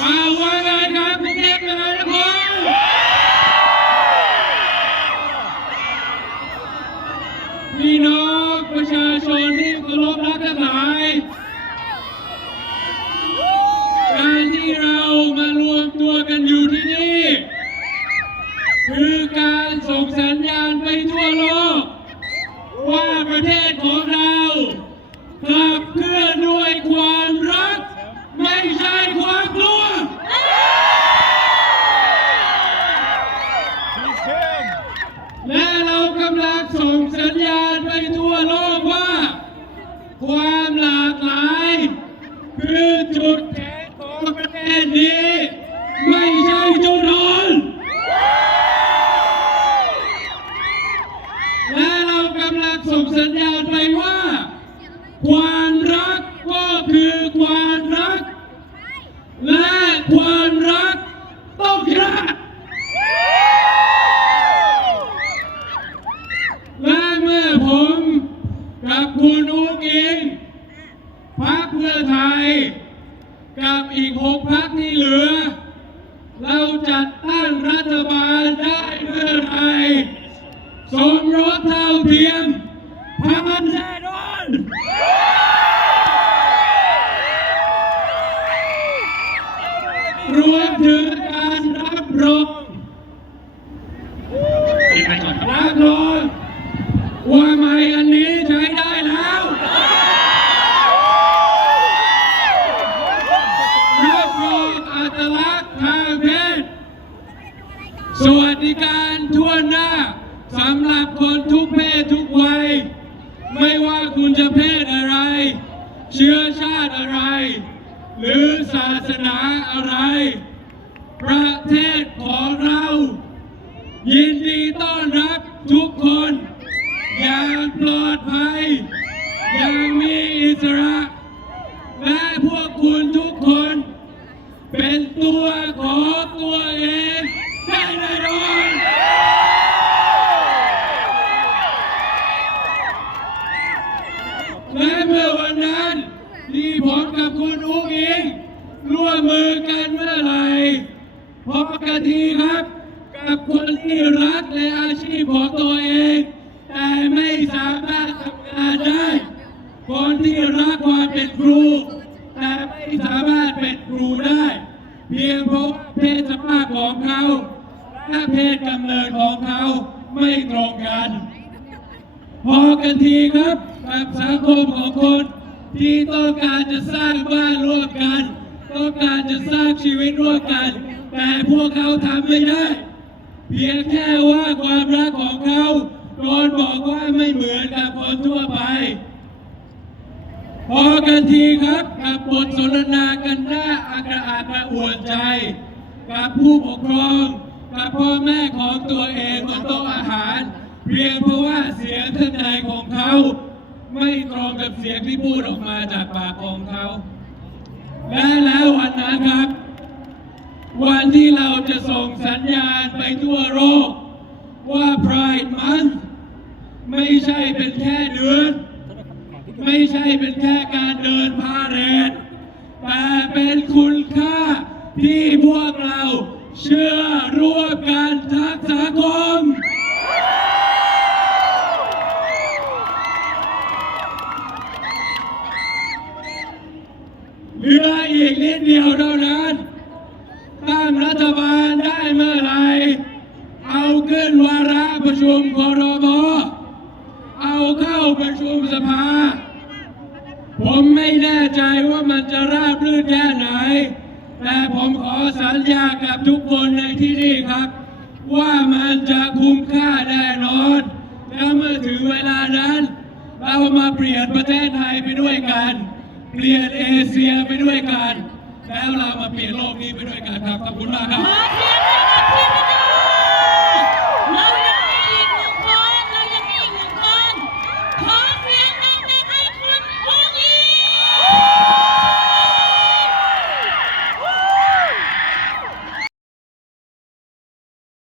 มวาไรักรุงทพมหานครพี่น้อประชาชนเคารพรักทั้งหายการที่เรามารวมตัวกันอยู่ที่นี่คือการส่งสัญญาณไปทั่วโลก ว่าประเทศของเราขัเคลื่อด้วยความรัก ไม่ใช่ความ ความ กับคุณอุ้งอิงพักเพื่อไทย กับอีกหกพักที่เหลือ เราจัดตั้งรัฐบาลได้เมื่อไหรสมรสเท่าเทียมพันแน่นอนรวมถึงการรับรองรับรองว่าไม้อันนี้ใช้ได้แล้ว รับรองอัตลักษณ์ทางเพศ สวัสดิการทั่วหน้าสำหรับคนทุกเพศทุกวัย ไม่ว่าคุณจะเพศอะไร เชื้อชาติอะไร หรือศาสนาอะไร ประเทศของเรา ยินดีต้อนรับทุกคน อย่างปลอดภัย อย่างมีอิสระและพวกคุณทุกคน เป็นตัวของตัวเองได้แน่นอนและเมื่อวันนั้นที่ผมกับคุณอุ้งอิงร่วมมือกันเมื่อไหร่พบกันทีครับ กับคนที่รักในอาชีพของตัวเอง แต่ไม่สามารถทำงานได้ คนที่รักความเป็นครู แต่ไม่สามารถเป็นครูได้ พียงเพราะเพศสภาพของเขาและเพศกำเนิดของเขาไม่ตรงกัน พอกันทีครับกับสังคมของคนที่ต้องการจะสร้างบ้านร่วมกัน ต้องการจะสร้างชีวิตร่วมกัน แต่พวกเขาทำไม่ได้ เพียงแค่ว่าความรักของเขาโดนบอกว่าไม่เหมือนกับคนทั่วไป พอกันทีครับกับบทสน กับผู้ปกครองกับพ่อแม่ของตัวเองบนโต๊ะอาหาร เพียงเพราะว่าเสียงข้างในของเขา ไม่ตรงกับเสียงที่พูดออกมาจากปากของเขา และแล้ววันนั้นครับ วันที่เราจะส่งสัญญาณไปทั่วโลกว่า Pride Month ไม่ใช่เป็นแค่เดือน ไม่ใช่เป็นแค่การเดินพาเหรดแต่เป็นคุณค่า ที่พวกเราเชื่อร่วมกันทั้งสังคมเหลืออีกนิดเดียวเท่านั้น ตั้งรัฐบาลได้เมื่อไหรเอาขึ้นวาระประชุมครมเอาเข้าประชุมสภา ผมไม่แน่ใจว่ามันจะราบรื่นแค่ไหน แต่ผมขอสัญญากับทุกคนในที่นี่ครับ ว่ามันจะคุ้มค่าแน่นอนแล้วเมื่อถึงเวลานั้น เรามาเปลี่ยนประเทศไทยไปด้วยกัน เปลี่ยนเอเชียไปด้วยกัน แล้วเรามาเปลี่ยนโลกนี้ไปด้วยกันครับขอบคุณมากครับ